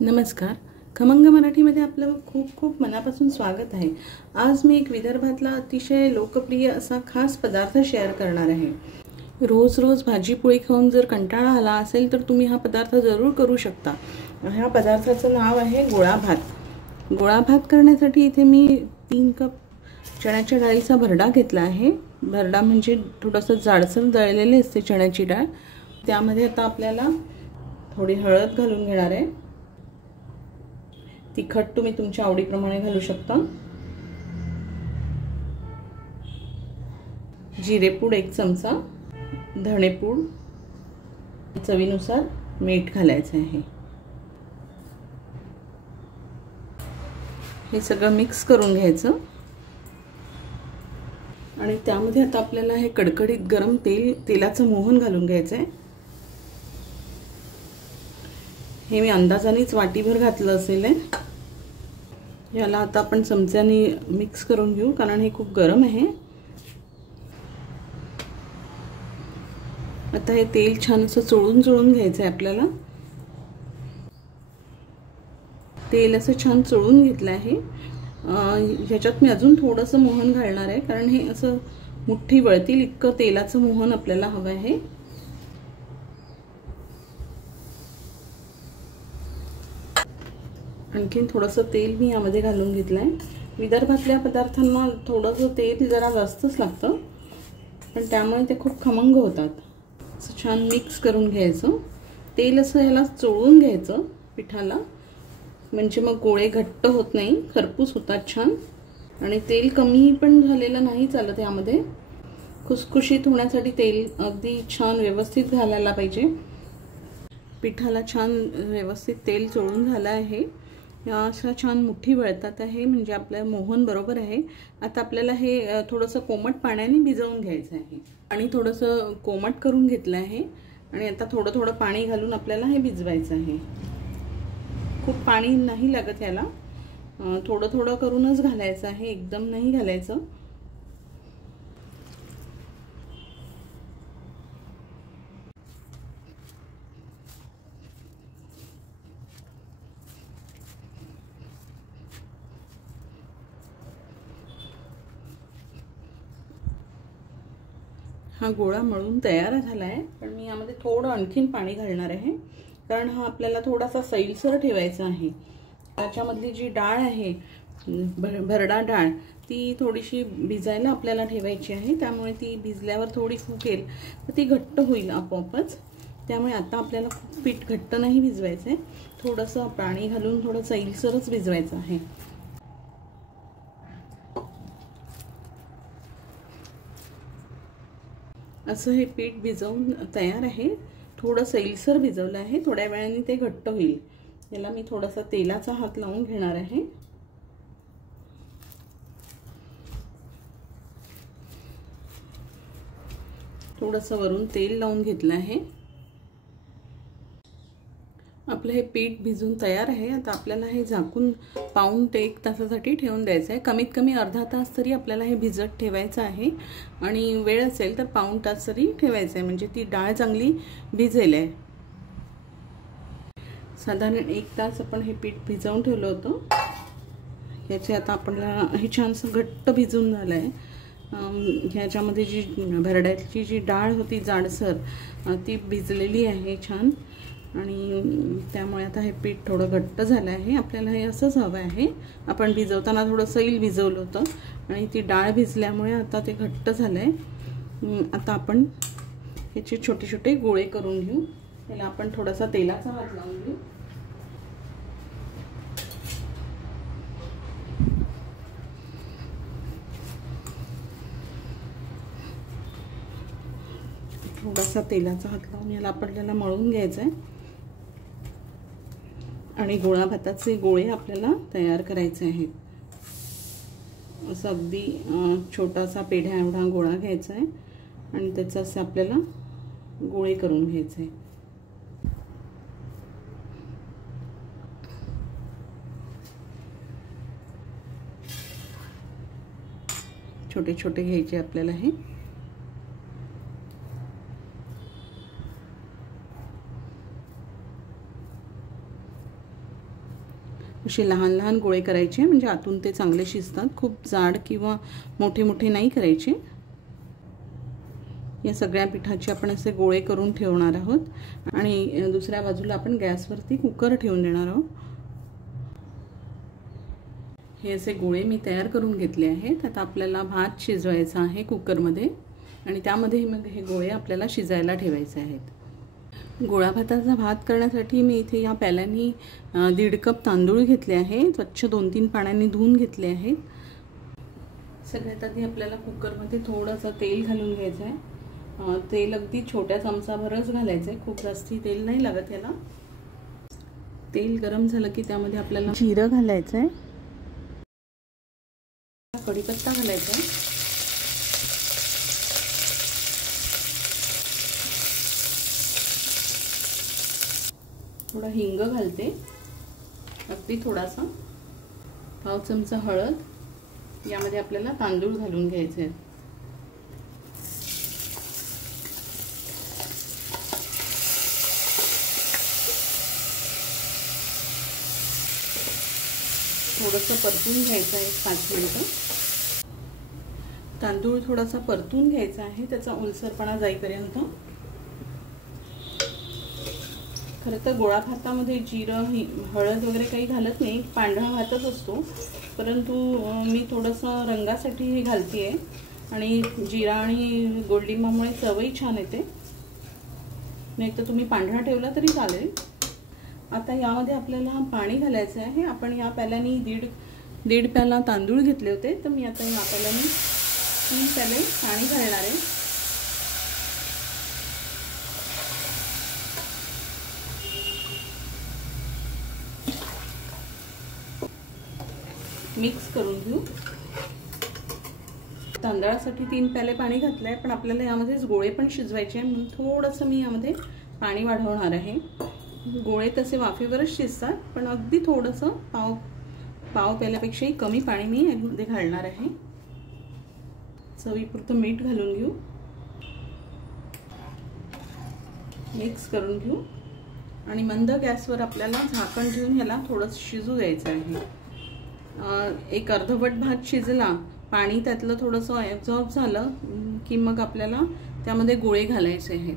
नमस्कार. खमंग मराठीमध्ये आपलं खूप खूप मनापासून स्वागत आहे. आज मी एक विदर्भातला अतिशय लोकप्रिय असा खास पदार्थ शेअर करणार आहे. रोज रोज भाजी पोळी खाऊन जर कंटाळा आला असेल तर तुम्ही हा पदार्थ जरूर करू शकता. ह्या पदार्थाचं नाव आहे गोळा भात. गोळा भात करण्यासाठी इथे मी 3 कप चण्याच्या डाळीचा भरडा घेतला आहे. भरडा म्हणजे थोडंसं जाडसर दळलेले असते चण्याची डाळ. त्यामध्ये आता आपल्याला थोडी हळद घालून घेणार आहे. तिखट तुम्ही तुमच्या आवडीप्रमाणे घालू शकता. जिरेपूड 1 चमचा, धणेपूड, चवीनुसार मीठ घालायचं आहे. हे सगळं मिक्स करून घ्यायचं आणि त्यामध्ये आता आपल्याला हे कडकडीत गरम तेलाचं मोहन घालून घ्यायचं आहे. हे मी अंदाजानेच वाटीभर घातलं असेल. याला आता आपण चमच्याने मिक्स करून घेऊ कारण हे खूप गरम आहे. आता हे तेल छान असं चोळून घ्यायचं आहे आपल्याला. तेल असं छान चोळून घेतलं आहे. ह्याच्यात मी अजून थोडंसं मोहन घालणार आहे कारण हे असं मुठ्ठी वळतील इतकं तेलाचं मोहन आपल्याला हवं आहे. आणखीन थोडंसं तेल मी यामध्ये घालून घेतलं आहे. विदर्भातल्या पदार्थांना थोडंसं तेल जरा जास्तच लागतं पण त्यामुळे ते खूप खमंग होतात. असं छान मिक्स करून घ्यायचं. तेल असं याला चोळून घ्यायचं पिठाला, म्हणजे मग गोळे घट्ट होत नाही, खरपूस होतात छान. आणि तेल कमी पण झालेलं नाही चालत. यामध्ये खुसखुशीत होण्यासाठी तेल अगदी छान व्यवस्थित घालायला पाहिजे. पिठाला छान व्यवस्थित तेल चोळून झालं आहे. अशा छान मुठी वळतात आहे म्हणजे आपलं मोहन बरोबर आहे. आता आपल्याला हे थोडंसं कोमट पाण्याने भिजवून घ्यायचं आहे. आणि थोडंसं कोमट करून घेतलं आहे आणि आता थोडं थोडं पाणी घालून आपल्याला हे भिजवायचं आहे. खूप पाणी नाही लागत याला, थोडं थोडं करूनच घालायचं आहे, एकदम नाही घालायचं. हा गोळा मळून तयार झाला आहे पण मी यामध्ये थोडं आणखीन पाणी घालणार आहे कारण हा आपल्याला थोडासा सैलसर ठेवायचा आहे. त्याच्यामधली जी डाळ आहे, भरडा डाळ, ती थोडीशी भिजायला आपल्याला ठेवायची आहे. त्यामुळे ती भिजल्यावर थोडी फुगेल तर ती घट्ट होईल आपोआपच. त्यामुळे आता आपल्याला खूप पीठ घट्ट नाही भिजवायचं आहे, थोडंसं पाणी घालून थोडं सैलसरच भिजवायचं आहे. असं हे पीठ भिजवून तयार आहे. थोडं सैलसर भिजवलं आहे, थोड्या वेळाने ते घट्ट होईल. याला मी थोडासा तेलाचा हात लावून घेणार आहे. थोडंसं वरून तेल लावून घेतलं आहे. आपलं हे पीठ भिजून तयार आहे. आता आपल्याला हे झाकून पाऊण ते 1 तासासाठी ठेवून द्यायचं आहे. कमीत कमी अर्धा तास तरी आपल्याला हे भिजत ठेवायचं आहे आणि वेळ असेल तर पाऊण तास तरी ठेवायचं आहे म्हणजे ती डाळ चांगली भिजेल आहे. साधारण 1 तास आपण हे पीठ भिजवून ठेवलं होतं. याचे आता आपल्याला हे छानसं घट्ट भिजून झालं आहे. ह्याच्यामध्ये जी भरड्याची जी डाळ होती जाडसर, ती भिजलेली आहे छान आणि त्यामुळे आता हे पीठ थोडं घट्ट झालं आहे. आपल्याला हे असंच हवं आहे. आपण भिजवताना थोडं सैल भिजवलं होतं आणि ती डाळ भिजल्यामुळे आता ते घट्ट झालं आहे. आता आपण ह्याचे छोटे छोटे गोळे करून घेऊ. त्याला आपण थोडासा तेलाचा हात लावून घेऊ. थोडासा तेलाचा हात लावून याला आपल्याला मळून घ्यायचं आहे आणि गोळा भाताचे गोळे आपल्याला तयार करायचे आहेत. असं अगदी छोटासा पेढ्या एवढा गोळा घ्यायचा आहे आणि त्याचं असं आपल्याला गोळे करून घ्यायचे आहे. छोटे छोटे घ्यायचे आपल्याला हे. असे लहान लहान गोळे करायचे, म्हणजे आतून ते चांगले शिजतात. खूप जाड किंवा मोठे मोठे नाही करायचे. या सगळ्या पिठाचे आपण असे गोळे करून ठेवणार आहोत आणि दुसऱ्या बाजूला आपण गॅसवरती कुकर ठेवून देणार आहोत. हे असे गोळे मी तयार करून घेतले आहेत. आता आपल्याला भात शिजवायचा आहे कुकरमध्ये आणि त्यामध्ये मग हे गोळे आपल्याला शिजायला ठेवायचे आहेत. गोळा भाताचा भात करण्यासाठी मी इथे या प्याल्यानी 1.5 कप तांदूळ घेतले आहे. स्वच्छ 2-3 पाण्याने धुवून घेतले आहेत. सगळ्यात आधी आपल्याला कुकरमध्ये थोडंसं तेल घालून घ्यायचं आहे. तेल अगदी छोट्या चमचाभरच घालायचं आहे, खूप जास्ती तेल नाही लागत याला. तेल गरम झालं की त्यामध्ये आपल्याला जिरं घालायचं आहे, कढीपत्ता घालायचा आहे, थोडा हिंग घालते, अगदी थोडासा, पाव चमचा हळद. यामध्ये आपल्याला तांदूळ घालून घ्यायचे आहेत. थोडंसं परतून घ्यायचं आहे 5 मिनिटं. तांदूळ थोडासा परतून घ्यायचा आहे, त्याचा ओलसरपणा जाईपर्यंत. खरं तर गोळा भातामध्ये जिरं हळद वगैरे काही घालत नाही, पांढरा भातच असतो. परंतु मी थोडंसं रंगासाठी हे घालते आहे आणि जिरा आणि गोडलिंबामुळे चवही छान येते. नाही तर तुम्ही पांढरा ठेवला तरी चालेल. आता यामध्ये आपल्याला पाणी घालायचं आहे. आपण या प्याल्याने दीड प्याला तांदूळ घेतले होते, तर मी आता या प्याल्याने 3 प्याले पाणी घालणार आहे. मिक्स करून घेऊ. तांदळासाठी 3 प्याले पाणी घातलंय, पण आपल्याला यामध्येच गोळे पण शिजवायचे आहे, म्हणून थोडंसं मी यामध्ये पाणी वाढवणार आहे. गोळे तसे वाफेवरच शिजतात, पण अगदी थोडंसं पाव प्याल्यापेक्षाही कमी पाणी मी यामध्ये घालणार आहे. चवीपुरतं मीठ घालून घेऊ, मिक्स करून घेऊ आणि मंद गॅसवर आपल्याला झाकण ठेवून ह्याला थोडं शिजू द्यायचं आहे. एक अर्धवट भात शिजला, पाणी त्यातलं थोडंसं ॲब्झॉर्ब झालं की मग आपल्याला त्यामध्ये गोळे घालायचे आहेत.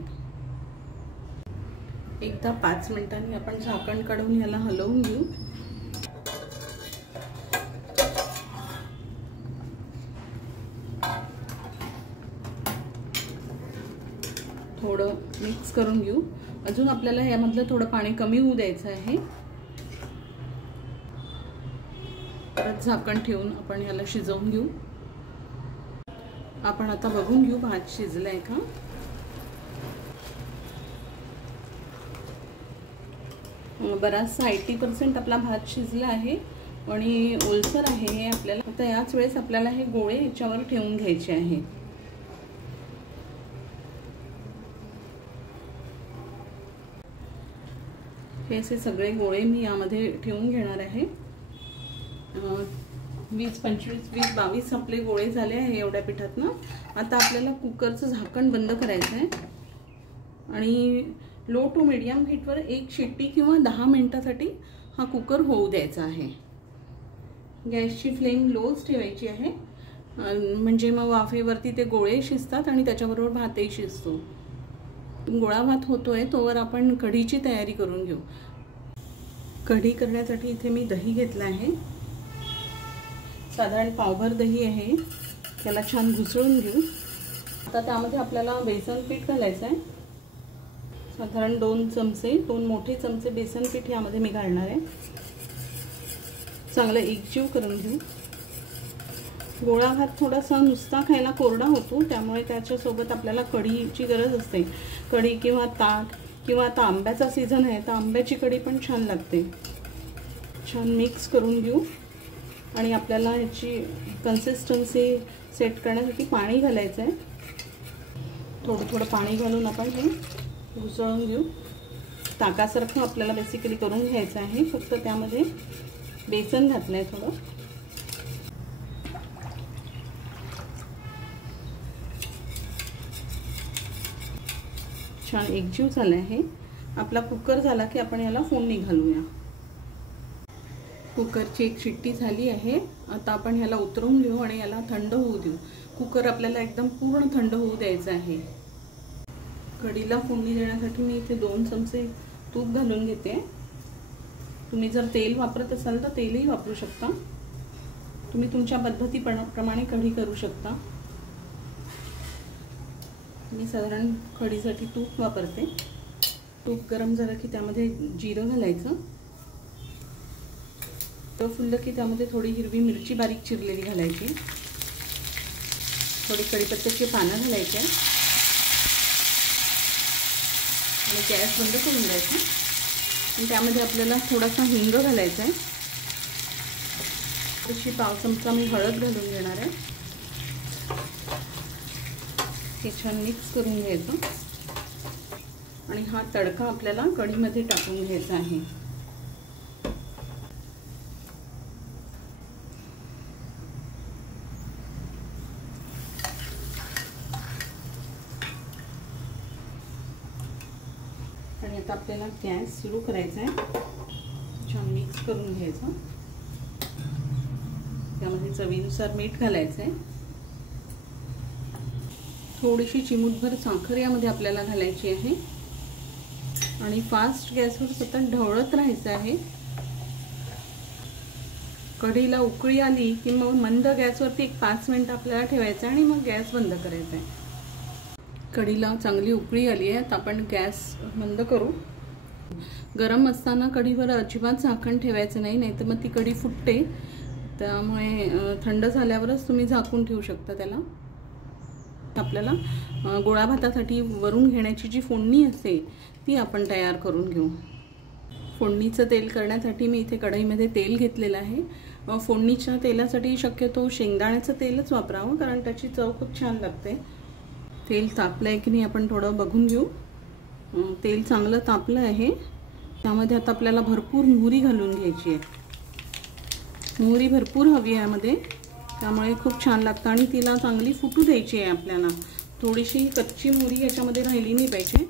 एकदा 5 मिनिटांनी आपण झाकण काढून ह्याला हलवून घेऊ. थोडं मिक्स करून घेऊ. अजून आपल्याला यामधलं थोडं पाणी कमी होऊ द्यायचं आहे. परत झाकण ठेवून आपण याला शिजवून घेऊ. आपण आता बघून घेऊ भात शिजलाय का. बराचसा 80% आपला भात शिजला आहे आणि ओलसर आहे हे आपल्याला. आता याच वेळेस आपल्याला हे गोळे याच्यावर ठेवून घ्यायचे आहे. हे असे सगळे गोळे मी यामध्ये ठेवून घेणार आहे. 20, 25, 20, 22 आपले गोळे झाले आहे एवढ्या पिठातनं. आता आपल्याला कुकरचं झाकण बंद करायचं आहे आणि लो टू मीडियम हीटवर 1 शिट्टी किंवा 10 मिनिटासाठी हा कुकर होऊ द्यायचा आहे. गॅसची फ्लेम लोच ठेवायची आहे, म्हणजे मग वाफेवरती ते गोळे शिजतात आणि त्याच्याबरोबर भातही शिजतो. गोळा भात होतोय तोवर आपण कढीची तयारी करून घेऊ. कढी करण्यासाठी इथे मी दही घेतलं आहे, साधारण पावभर दही आहे. त्याला छान घुसळून घेऊ. आता त्यामध्ये आपल्याला बेसन पीठ घालायचं आहे. साधारण 2 मोठे चमचे बेसन पीठ यामध्ये मी घालणार आहे. चांगलं एकजीव करून घेऊ. गोळा भात थोडासा नुसता खायला कोरडा होतो, त्यामुळे त्याच्यासोबत आपल्याला कढीची गरज असते. कढी किंवा ताक किंवा आता आंब्याचा सीझन आहे तर आंब्याची कढी पण छान लागते. छान मिक्स करून घेऊ आणि आपल्याला ह्याची कन्सिस्टन्सी सेट करण्यासाठी पाणी घालायचं आहे. थोडं पाणी घालून आपण हे घुसळून घेऊ. ताकासारखं आपल्याला बेसिकली करून घ्यायचं आहे, फक्त त्यामध्ये बेसन घातलं आहे थोडं. छान एकजीव झालं आहे. आपला कुकर झाला की आपण याला फोडणी घालूया. कुकरची एक शिट्टी झाली आहे. आता आपण ह्याला उतरवून घेऊ आणि याला थंड होऊ देऊ. कुकर आपल्याला एकदम पूर्ण थंड होऊ द्यायचं आहे. कढीला फोडणी देण्यासाठी मी इथे 2 चमचे तूप घालून घेते. तुम्ही जर तेल वापरत असाल तर तेलही वापरू शकता. तुम्ही तुमच्या पद्धतीप्रमाणे कढी करू शकता. मी साधारण कढीसाठी तूप वापरते. तूप गरम झालं की त्यामध्ये जिरं घालायचं. तो फुललं की त्यामध्ये थोडी हिरवी मिरची बारीक चिरलेली घालायची. थोडी कढीपत्त्याची पानं घालायची आणि गॅस बंद करून द्यायचा. आणि त्यामध्ये आपल्याला थोडासा हिंग घालायचा आहे. तशी 1/2 चमचा मी हळद घालून घेणार आहे. हे छान मिक्स करून घ्यायचं आणि हा तडका आपल्याला कढीमध्ये टाकून घ्यायचा आहे. आणि आता आपल्याला गॅस सुरू करायचा आहे. छान मिक्स करून घ्यायचं. त्यामध्ये चवीनुसार मीठ घालायचं आहे. थोडीशी चिमूटभर साखर यामध्ये आपल्याला घालायची आहे आणि फास्ट गॅसवर सतत ढवळत राहायचं आहे. कढीला उकळी आली की मग मंद गॅसवरती 5 मिनिटं आपल्याला ठेवायचं आणि मग गॅस बंद करायचा आहे. कढीला चांगली उकळी आली आहे. आता आपण गॅस बंद करू. गरम असताना कढीवर अजिबात झाकण ठेवायचं नाही, नाहीतर मग ती कढी फुटते. त्यामुळे थंड झाल्यावरच तुम्ही झाकून ठेवू शकता त्याला. आपल्याला गोळा भातासाठी वरून घेण्याची जी फोडणी असते ती आपण तयार करून घेऊ. फोडणीचं तेल करण्यासाठी मी इथे कढईमध्ये तेल घेतलेलं आहे. फोडणीच्या तेलासाठी शक्यतो शेंगदाण्याचं तेलच वापरावं, कारण त्याची चव खूप छान लागते. तेल तापलं आहे की नाही आपण थोडं बघून घेऊ. तेल चांगलं तापलं आहे. त्यामध्ये आता आपल्याला भरपूर मोहरी घालून घ्यायची आहे. मोहरी भरपूर हवी आहे यामध्ये, त्यामुळे खूप छान लागतं. आणि तिला चांगली फुटू द्यायची आहे आपल्याला. थोडीशी कच्ची मोहरी याच्यामध्ये राहिली नाही पाहिजे,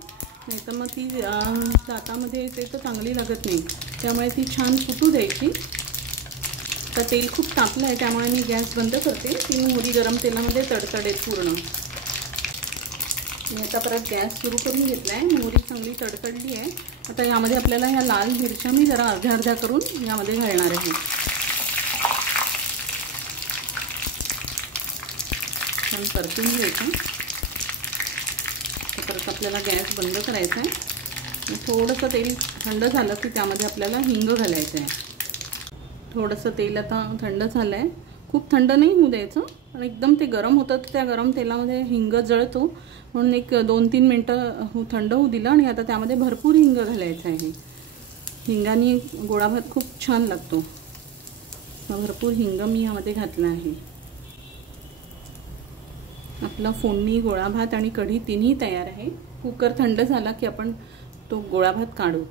नाही तर मग ती दातामध्ये येते तर चांगली लागत नाही. त्यामुळे ती छान फुटू द्यायची. तर तेल खूप तापलं आहे त्यामुळे मी गॅस बंद करते. ती मोहरी गरम तेलामध्ये तडतडेल पूर्ण. मी आता परत गॅस सुरू करून घेतला आहे. मोहरी चांगली तडतडली आहे. आता यामध्ये आपल्याला ह्या लाल मिरच्या मी जरा अर्ध्या अर्ध्या करून यामध्ये घालणार आहे. छान परतून घ्यायचं. परत आपल्याला गॅस बंद करायचा आहे. थोडंसं तेल थंड झालं की त्यामध्ये आपल्याला हिंग घालायचं आहे. थोडंसं तेल आता थंड झालं आहे. खूप थंड नाही होऊ द्यायचं, आणि एकदम ते गरम होतं तर त्या गरम तेलामध्ये हिंग जळतो, म्हणून एक 2-3 मिनटं थंड होऊ दिलं. आणि आता त्यामध्ये भरपूर हिंग घालायचं आहे. हिंगाने गोळा भात खूप छान लागतो. भरपूर हिंग मी यामध्ये घातला आहे. आपला फोडणी, गोळा भात आणि कढी तिन्ही तयार आहे. कुकर थंड झाला की आपण तो गोळा भात काढू.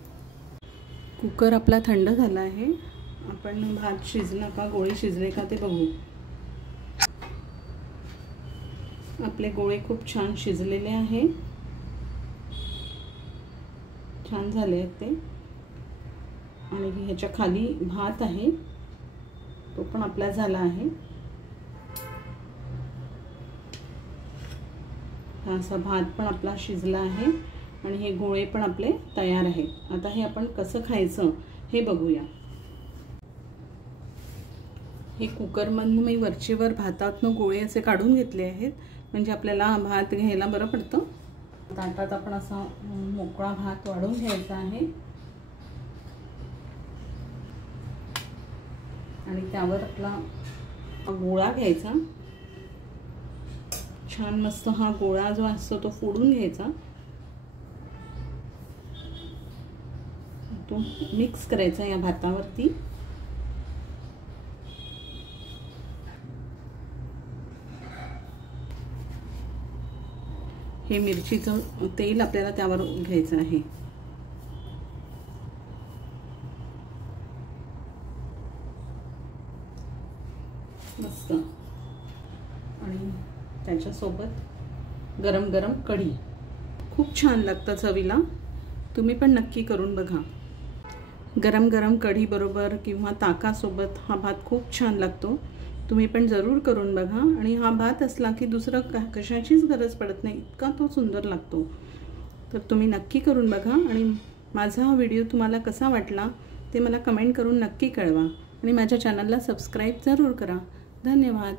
कुकर आपला थंड झाला आहे. आपण भात शिजला का, गोळे शिजले का ते बघू. आपले गोळे खूप छान शिजलेले आहे. छान झाले आहेत ते. आणि ह्याच्या खाली भात आहे, तो पण आपला झाला आहे. असा भात पण आपला शिजला आहे आणि हे गोळे पण आपले तयार आहेत. आता हे आपण कसं खायचं हे बघूया. हे कुकरमधून मी वरचेवर भातातनं गोळे असे काढून घेतले आहेत, म्हणजे आपल्याला भात घ्यायला बरं पडतं. ताटात आपण असा मोकळा भात वाढून घ्यायचा आहे आणि त्यावर आपला गोळा घ्यायचा. छान मस्त हा गोळा जो असतो तो फोडून घ्यायचा. तो मिक्स करायचा या भातावरती. हे मिरचीचं तेल आपल्याला त्यावर घ्यायचं आहे. मस्त. आणि त्याच्यासोबत गरम गरम कढी खूप छान लागतं चवीला. तुम्ही पण नक्की करून बघा. गरम गरम कढी बरोबर किंवा ताकासोबत हा भात खूप छान लागतो. तुम्ही पण जरूर करून बघा. आणि हा भात असला की दुसरं कशाचीच गरज पडत नाही, इतका तो सुंदर लागतो. तर तुम्ही नक्की करून बघा. आणि माझा हा व्हिडिओ तुम्हाला कसा वाटला ते मला कमेंट करून नक्की कळवा. आणि माझ्या चॅनलला सबस्क्राईब जरूर करा. धन्यवाद.